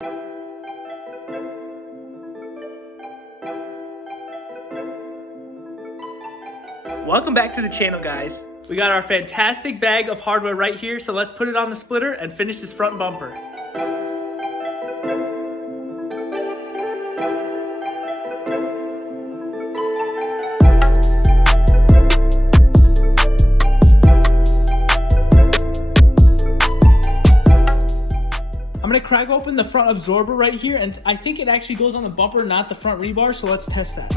Welcome back to the channel, guys. We got our fantastic bag of hardware right here, so let's put it on the splitter and finish this front bumper. I'm gonna crack open the front absorber right here, and I think it actually goes on the bumper, not the front rebar, so let's test that.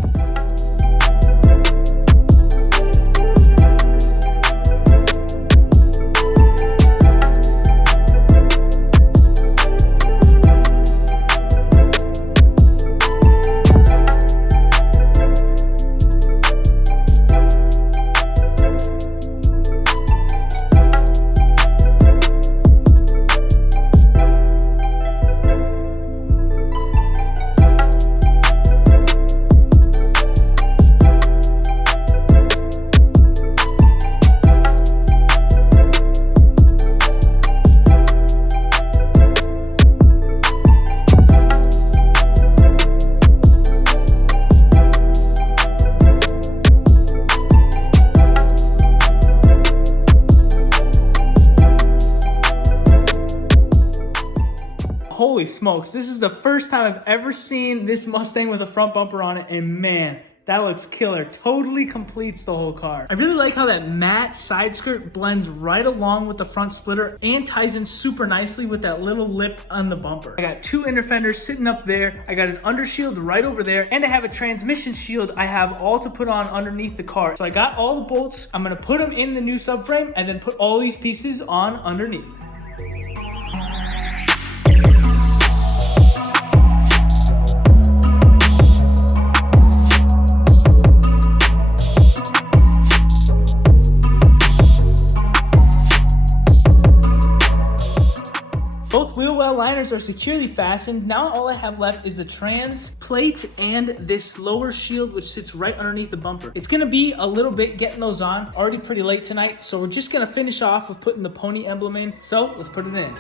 Holy smokes, this is the first time I've ever seen this Mustang with a front bumper on it, and man, that looks killer. Totally completes the whole car. I really like how that matte side skirt blends right along with the front splitter and ties in super nicely with that little lip on the bumper. I got two inner fenders sitting up there. I got an undershield right over there, and I have a transmission shield I have all to put on underneath the car. So I got all the bolts. I'm gonna put them in the new subframe and then put all these pieces on underneath. Both wheel well liners are securely fastened. Now all I have left is the trans plate and this lower shield, which sits right underneath the bumper. It's gonna be a little bit getting those on. Already pretty late tonight, so we're just gonna finish off with putting the pony emblem in. So let's put it in.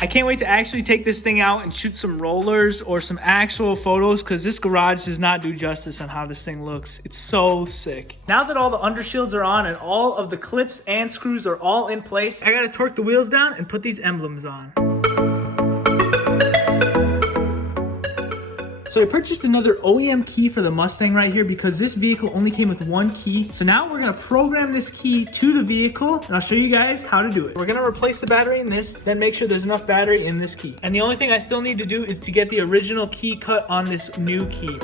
I can't wait to actually take this thing out and shoot some rollers or some actual photos, because this garage does not do justice on how this thing looks. It's so sick. Now that all the undershields are on and all of the clips and screws are all in place, I gotta torque the wheels down and put these emblems on. So I purchased another OEM key for the Mustang right here because this vehicle only came with one key. So now we're gonna program this key to the vehicle, and I'll show you guys how to do it. We're gonna replace the battery in this, then make sure there's enough battery in this key. And the only thing I still need to do is to get the original key cut on this new key.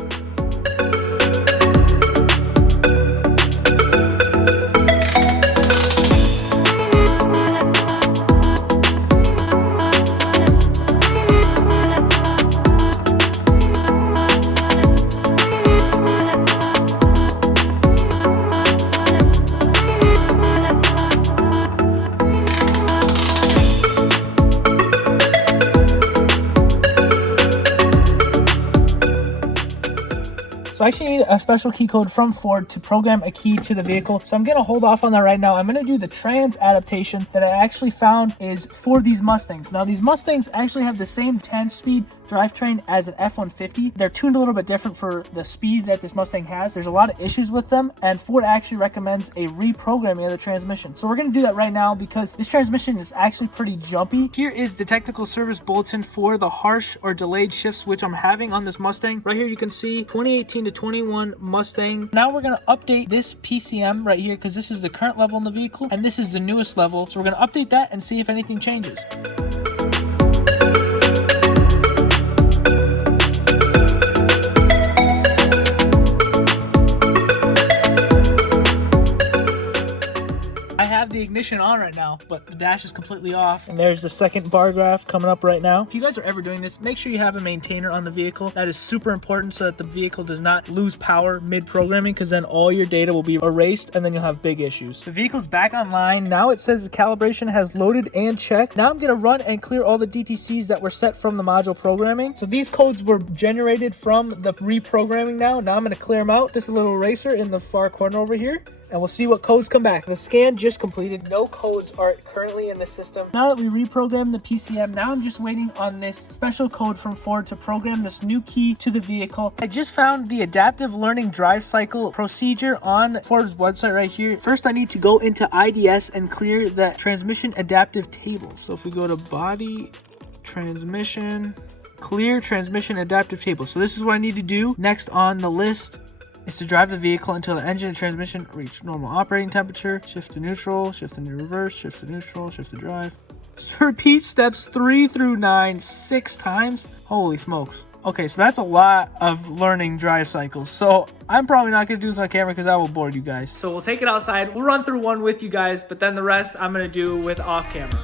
So I actually need a special key code from Ford to program a key to the vehicle. So I'm going to hold off on that right now. I'm going to do the trans adaptation that I actually found is for these Mustangs. Now these Mustangs actually have the same 10-speed drivetrain as an F-150. They're tuned a little bit different for the speed that this Mustang has. There's a lot of issues with them, and Ford actually recommends a reprogramming of the transmission. So we're going to do that right now because this transmission is actually pretty jumpy. Here is the technical service bulletin for the harsh or delayed shift switch I'm having on this Mustang. Right here you can see 2018 to 21 Mustang. Now we're going to update this PCM right here because this is the current level in the vehicle and this is the newest level. So we're going to update that and see if anything changes. ignition on right now, but the dash is completely off. And there's the second bar graph coming up right now. If you guys are ever doing this, make sure you have a maintainer on the vehicle. That is super important so that the vehicle does not lose power mid-programming, because then all your data will be erased and then you'll have big issues. The vehicle's back online. Now it says the calibration has loaded and checked. Now I'm gonna run and clear all the DTCs that were set from the module programming. So these codes were generated from the reprogramming now. Now I'm gonna clear them out. This little eraser in the far corner over here, and we'll see what codes come back. The scan just completed. No codes are currently in the system. Now that we reprogrammed the PCM, now I'm just waiting on this special code from Ford to program this new key to the vehicle. I just found the adaptive learning drive cycle procedure on Ford's website right here. First, I need to go into IDS and clear the transmission adaptive table. So if we go to body, transmission, clear transmission adaptive table. So this is what I need to do. Next on the list is to drive the vehicle until the engine and transmission reach normal operating temperature. Shift to neutral, shift into reverse, shift to neutral, shift to drive. So repeat steps 3 through 9 6 times. Holy smokes. Okay, so that's a lot of learning drive cycles. So I'm probably not going to do this on camera because I will bore you guys. So we'll take it outside. We'll run through one with you guys, but then the rest I'm going to do with off camera.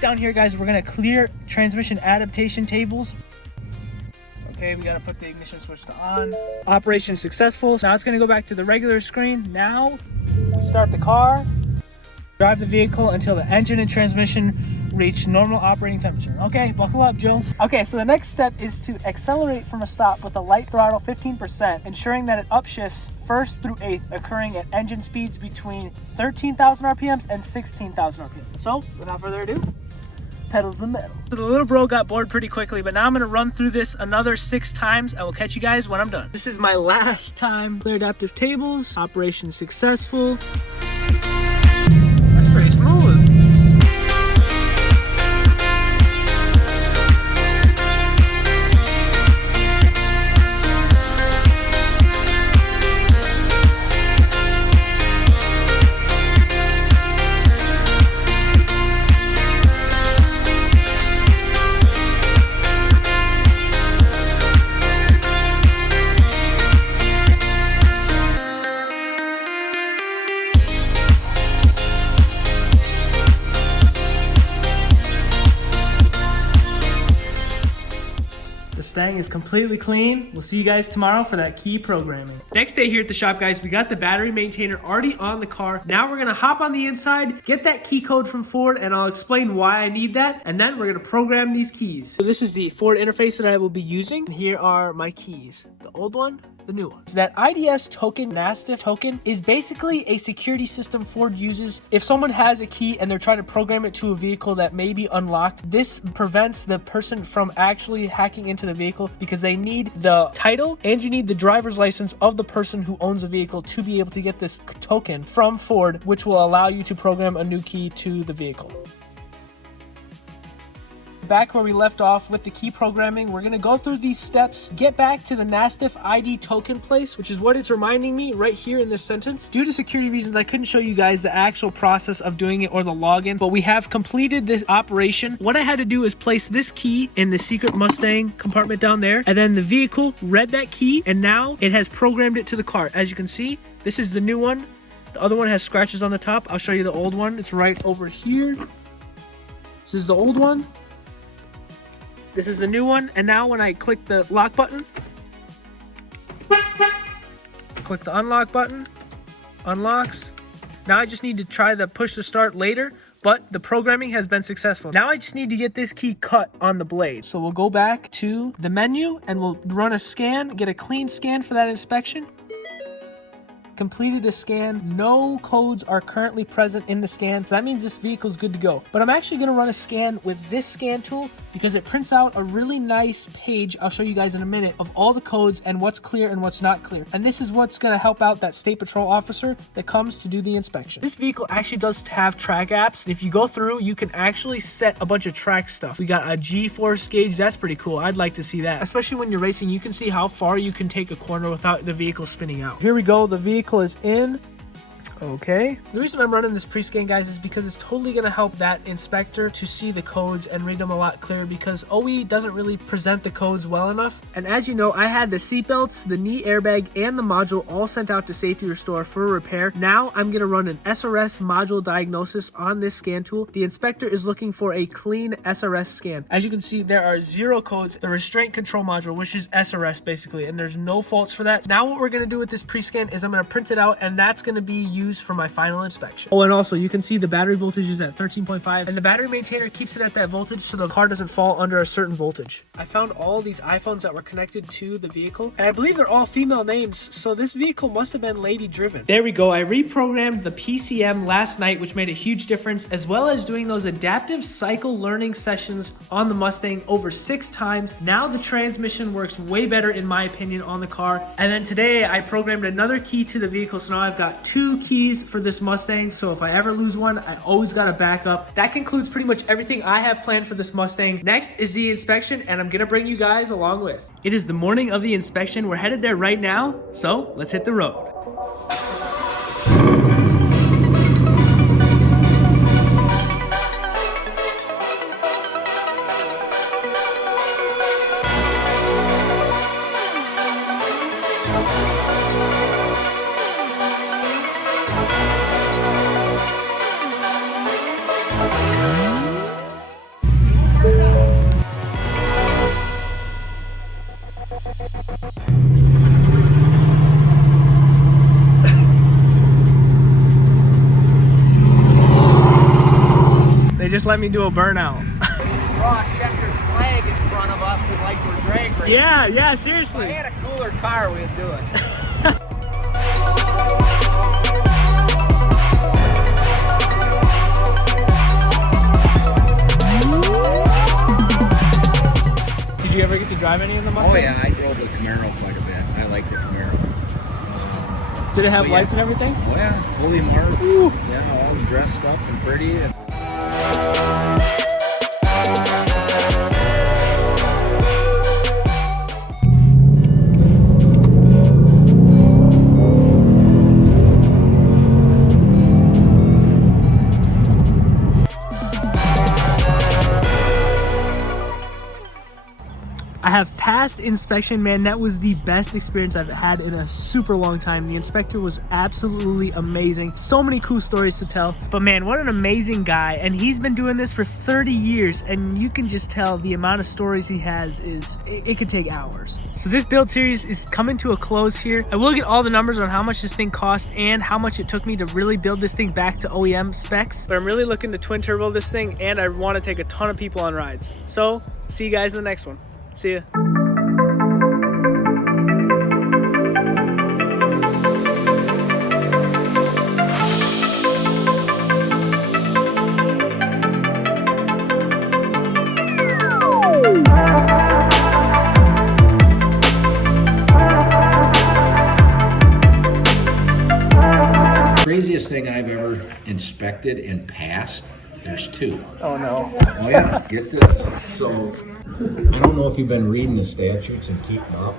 Down here, guys, we're gonna clear transmission adaptation tables. Okay, we gotta put the ignition switch to on. Operation successful. Now it's gonna go back to the regular screen. Now we start the car, drive the vehicle until the engine and transmission reach normal operating temperature. Okay, buckle up, Joe. Okay, so the next step is to accelerate from a stop with a light throttle 15%, ensuring that it upshifts 1st through 8th, occurring at engine speeds between 13,000 RPMs and 16,000 RPMs. So, without further ado, pedal to the metal. So the little bro got bored pretty quickly, but now I'm gonna run through this another 6 times. I will catch you guys when I'm done. This is my last time. Clear adaptive tables. Operation successful. That's pretty smooth. Mustang is completely clean. We'll see you guys tomorrow for that key programming. Next day here at the shop, guys, we got the battery maintainer already on the car. Now we're gonna hop on the inside, get that key code from Ford, and I'll explain why I need that, and then we're gonna program these keys. So this is the Ford interface that I will be using, and here are my keys. The old one, the new one. So that IDS token, NASTIF token, is basically a security system Ford uses. If someone has a key and they're trying to program it to a vehicle that may be unlocked, this prevents the person from actually hacking into the vehicle, because they need the title and you need the driver's license of the person who owns the vehicle to be able to get this token from Ford, which will allow you to program a new key to the vehicle. Back where we left off with the key programming, we're going to go through these steps, get back to the NASTIF ID token place, which is what it's reminding me right here in this sentence. Due to security reasons, I couldn't show you guys the actual process of doing it or the login, but we have completed this operation. What I had to do is place this key in the secret Mustang compartment down there, and then the vehicle read that key, and now it has programmed it to the car. As you can see, this is the new one. The other one has scratches on the top. I'll show you the old one. It's right over here. This is the old one. This is the new one, and now when I click the lock button, click the unlock button, unlocks. Now I just need to try the push to start later, but the programming has been successful. Now I just need to get this key cut on the blade. So we'll go back to the menu and we'll run a scan, get a clean scan for that inspection. Completed a scan. No codes are currently present in the scan, so that means this vehicle is good to go. But I'm actually going to run a scan with this scan tool because it prints out a really nice page, I'll show you guys in a minute, of all the codes and what's clear and what's not clear. And this is what's going to help out that state patrol officer that comes to do the inspection. This vehicle actually does have track apps. If you go through, you can actually set a bunch of track stuff. We got a G-force gauge. That's pretty cool. I'd like to see that. Especially when you're racing, you can see how far you can take a corner without the vehicle spinning out. Here we go. The vehicle is in. Okay. The reason I'm running this pre-scan, guys, is because it's totally going to help that inspector to see the codes and read them a lot clearer, because OE doesn't really present the codes well enough. And as you know, I had the seat belts, the knee airbag, and the module all sent out to Safety Restore for repair. Now I'm going to run an SRS module diagnosis on this scan tool. The inspector is looking for a clean SRS scan. As you can see, there are 0 codes. The restraint control module, which is SRS basically, and there's no faults for that. Now what we're going to do with this pre-scan is I'm going to print it out, and that's going to be used for my final inspection. Oh, and also you can see the battery voltage is at 13.5, and the battery maintainer keeps it at that voltage so the car doesn't fall under a certain voltage. I found all these iPhones that were connected to the vehicle, and I believe they're all female names, so this vehicle must have been lady driven. There we go. I reprogrammed the PCM last night, which made a huge difference, as well as doing those adaptive cycle learning sessions on the Mustang over 6 times. Now the transmission works way better in my opinion on the car. And then today I programmed another key to the vehicle, so now I've got 2 keys for this Mustang, so if I ever lose one, I always got a backup. That concludes pretty much everything I have planned for this Mustang. Next is the inspection, and I'm gonna bring you guys along with. It is the morning of the inspection. We're headed there right now, so let's hit the road. Just let me do a burnout. Draw a checkered flag in front of us and like we're drag racing. Yeah, seriously. If I had a cooler car, we'd do it. Did you ever get to drive any of the Mustangs? Oh yeah, I drove the Camaro quite a bit. I like the Camaro. Did it have lights and everything? Oh yeah, fully marked. Ooh. Yeah, all dressed up and pretty. I have passed inspection, man. That was the best experience I've had in a super long time. The inspector was absolutely amazing. So many cool stories to tell. But man, what an amazing guy. And he's been doing this for 30 years. And you can just tell the amount of stories he has is, it could take hours. So this build series is coming to a close here. I will get all the numbers on how much this thing cost and how much it took me to really build this thing back to OEM specs. But I'm really looking to twin turbo this thing, and I want to take a ton of people on rides. So see you guys in the next one. See ya. Craziest thing I've ever inspected and passed, there's 2. Oh no. Oh yeah, get this. So, I don't know if you've been reading the statutes and keeping up.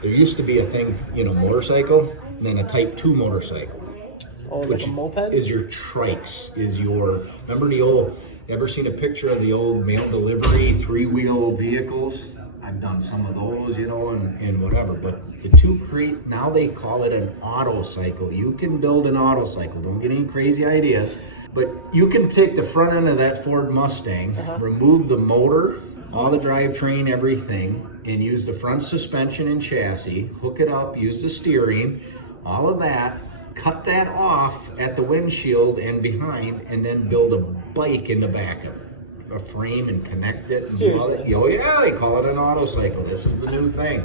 There used to be a thing, motorcycle, and then a type 2 motorcycle. Oh, like a moped? Is your trikes, remember the old, ever seen a picture of the old mail delivery 3-wheel vehicles? I've done some of those, and whatever, but the 2 now they call it an auto cycle. You can build an auto cycle, don't get any crazy ideas, but you can take the front end of that Ford Mustang, remove the motor, all the drivetrain, everything, and use the front suspension and chassis, hook it up, use the steering, all of that, cut that off at the windshield and behind, and then build a bike in the back of it. A frame and connect it. Seriously? Oh yeah, they call it an auto cycle. This is the new thing.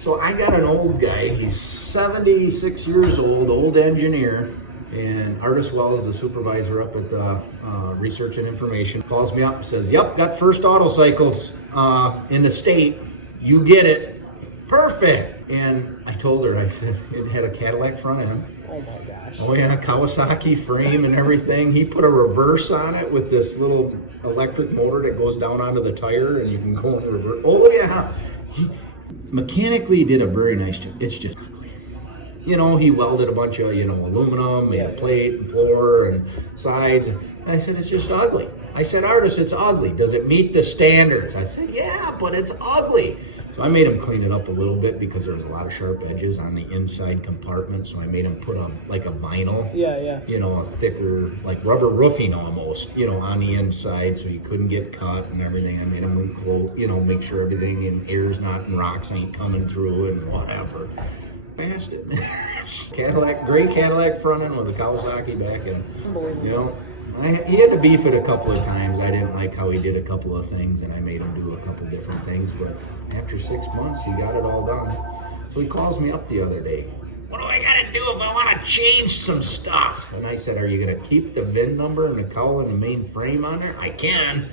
So I got an old guy, he's 76 years old engineer, And Artis Wells, the supervisor up at the Research and Information, calls me up and says, "Yep, got first auto cycles in the state. You get it. Perfect." And I told her, I said, it had a Cadillac front end. Oh my gosh. Oh yeah, Kawasaki frame and everything. He put a reverse on it with this little electric motor that goes down onto the tire and you can go in reverse. Oh yeah. He mechanically did a very nice job. It's just, you know, he welded a bunch of, you know, aluminum, made a plate and floor and sides. And I said, it's just ugly. I said, "Artis, it's ugly. Does it meet the standards?" I said, "Yeah, but it's ugly." So I made him clean it up a little bit because there was a lot of sharp edges on the inside compartment. So I made him put on like a vinyl, you know, a thicker, like rubber roofing almost, you know, on the inside so you couldn't get cut and everything. I made him, you know, make sure everything in air's not and rocks ain't coming through and whatever. Passed it. Cadillac, gray Cadillac front end with a Kawasaki back end. You know, he had to beef it a couple of times. I didn't like how he did a couple of things, and I made him do a couple different things. But after 6 months, he got it all done. So he calls me up the other day. "What do I got to do if I want to change some stuff?" And I said, "Are you going to keep the VIN number and the cowl and the main frame on there?" "I can."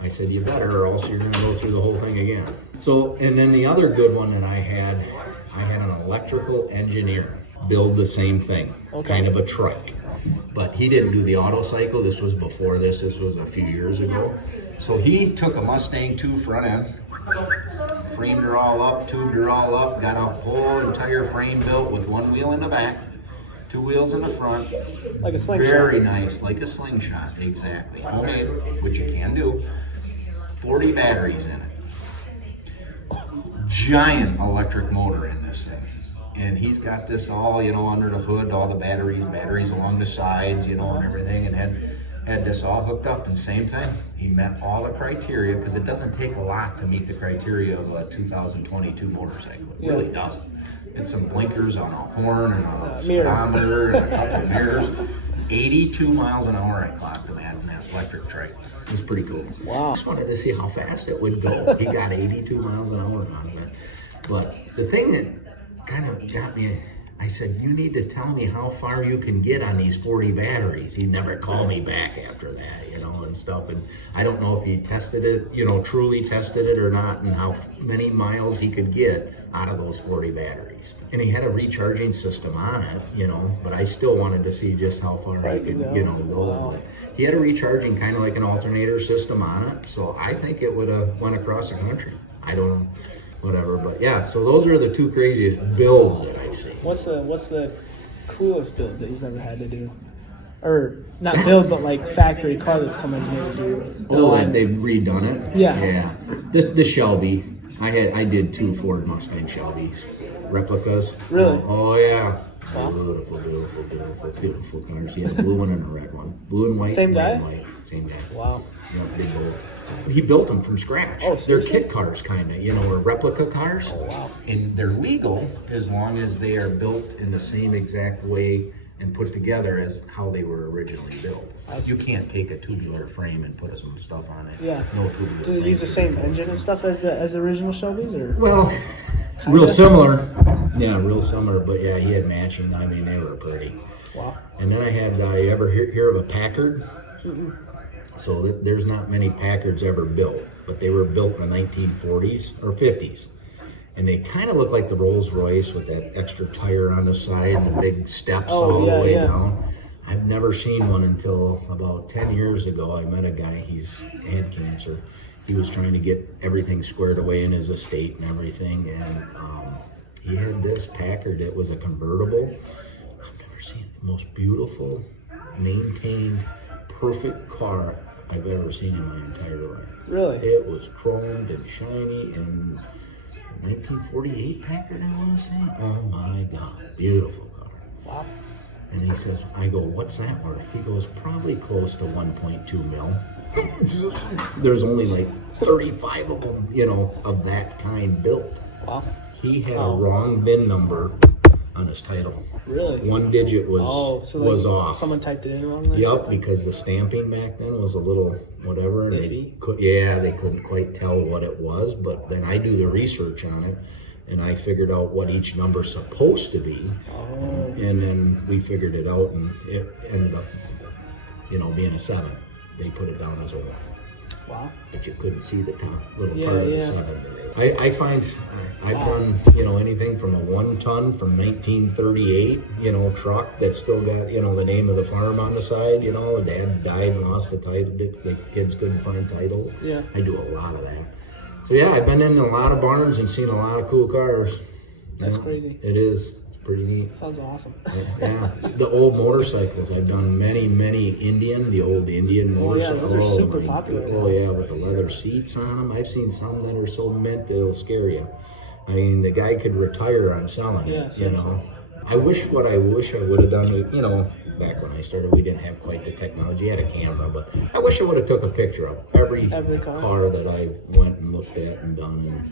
I said, "You better, or else you're going to go through the whole thing again." So, and then the other good one that I had an electrical engineer build the same thing, kind of a trike. But he didn't do the auto cycle. This was before this. This was a few years ago. So he took a Mustang 2 front end, framed her all up, tubed her all up, got a whole entire frame built with one wheel in the back, 2 wheels in the front. Like a slingshot. Very nice, like a slingshot, exactly. Homemade, which you can do. 40 batteries in it. Giant electric motor in this thing. And he's got this all, you know, under the hood, all the batteries along the sides, you know, and everything, and had this all hooked up. And same thing, he met all the criteria, because it doesn't take a lot to meet the criteria of a 2022 motorcycle. It really doesn't. It's some blinkers on a horn and a speedometer and a couple of mirrors. 82 miles an hour I clocked him at in that electric trike. It was pretty cool. Wow. I just wanted to see how fast it would go. He got 82 miles an hour out of it. But the thing that kind of got me, I said, "You need to tell me how far you can get on these 40 batteries." He never called me back after that, you know, and stuff. And I don't know if he tested it, you know, truly tested it or not, and how many miles he could get out of those 40 batteries. And he had a recharging system on it, you know, but I still wanted to see just how far I could, you know, go. Wow. He had a recharging kind of like an alternator system on it, so I think it would have went across the country. I don't know. Whatever, but yeah, so those are the 2 craziest builds that I've seen. What's the coolest build that you've ever had to do? Or not build, but like factory car that's come in here to do? Oh, they've redone it? Yeah. Yeah. The Shelby. I did 2 Ford Mustang Shelbys. Replicas. Really? Oh yeah. Wow. Beautiful cars. He had a blue one and a red one. Blue and white. Same guy? And white. Same guy. Wow. Yeah, they both. He built them from scratch. Oh, they're seriously? kit cars, kind of, you know, or replica cars. Oh, wow. And they're legal as long as they are built in the same exact way and put together as how they were originally built. You can't take a tubular frame and put some stuff on it. Yeah. No tubular. Do they use the same engine and stuff as the original Shelbys, or? Well, real similar. Yeah, real similar. But yeah, he had matching. I mean, they were pretty. Wow. And then I had, you ever hear of a Packard? Mm-mm. So there's not many Packards ever built, but they were built in the 1940s or 50s. And they kind of look like the Rolls Royce with that extra tire on the side and the big steps all the way down. I've never seen one until about 10 years ago. I met a guy, he's had cancer. He was trying to get everything squared away in his estate and everything. And he had this Packard that was a convertible. I've never seen it. The most beautiful, maintained, perfect car I've ever seen in my entire life. Really? It was chromed and shiny and 1948 Packard, I want to say. Oh my God, beautiful car. Wow. And he says, I go, what's that worth? He goes, probably close to 1.2 mil. There's only like 35 of them, you know, of that kind built. Wow. He had a wrong VIN number on his title. Really? One digit was was off. Someone typed it in wrong there? Yep, because the stamping back then was a little whatever. And iffy? they couldn't quite tell what it was. But then I do the research on it, and I figured out what each number's supposed to be, and then we figured it out, and it ended up, you know, being a 7. They put it down as a 1. Wow. But you couldn't see the top little Yeah, part of the yeah. 7. I find I've done, you know, anything from a 1-ton from 1938, you know, truck that's still got, you know, the name of the farm on the side, you know, dad died and lost the title, the kids couldn't find titles. Yeah. I do a lot of that. So yeah, I've been in a lot of barns and seen a lot of cool cars. That's Yeah, crazy. It is. It's pretty neat. Sounds awesome. Yeah. The old motorcycles. I've done many Indian, the old Indian motorcycles. those are super popular now. Oh yeah, with the leather seats on them. I've seen some that are so mint they'll scare you. I mean, the guy could retire on selling it, you seriously. know. I wish I would have done, you know, back when I started, we didn't have quite the technology. I had a camera, but I wish I would have took a picture of every car that I went and looked at and done.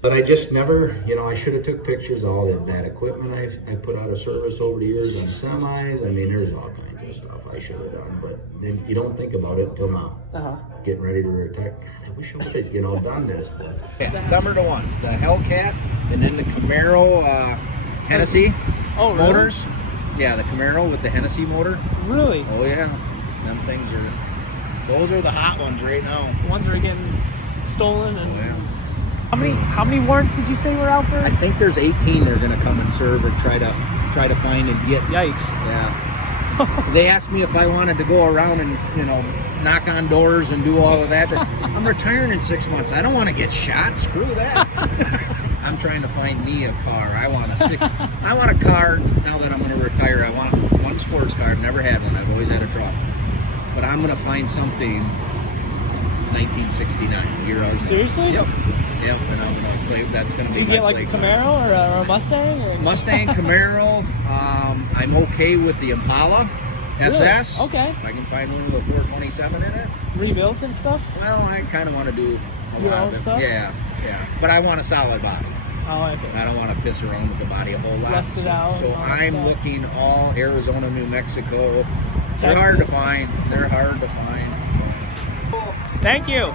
But I just never, you know, I should have took pictures of all that equipment I put out of service over the years on semis. I mean, there's all kinds of stuff I should have done, but then you don't think about it until now. Getting ready to retire. God, I wish I would have, you know, done this. But Yeah, it's number the ones, the Hellcat, and then the Camaro Hennessy motors. Yeah, the Camaro with the Hennessy motor. Really? Oh yeah, them things are, those are the hot ones right now. The ones that are getting stolen and. Oh, yeah. How many warrants did you say were out for? I think there's 18 they're gonna come and serve or try to find and get. Yikes. Yeah. They asked me if I wanted to go around and, you know, knock on doors and do all of that. I'm retiring in 6 months. I don't want to get shot. Screw that. I'm trying to find me a car. I want a car now that I'm going to retire. I want one sports car. I've never had one. I've always had a truck. But I'm going to find something 1969 year old. Seriously? Yep. Yep. And I'm going to play. That's going to So be you my get like a play car. Camaro or a Mustang? Or? Mustang, Camaro. I'm okay with the Impala SS. Really? Okay. If I can find one with a 427 in it. Rebuilt and stuff? Well, I kind of want to do a Your lot own of it. stuff? Yeah, yeah. But I want a solid body. Oh, okay. I don't want to piss around with the body a whole lot. Rust it out So and all that I'm stuff. looking all Arizona, New Mexico. They're hard to find. They're hard to find. Thank you.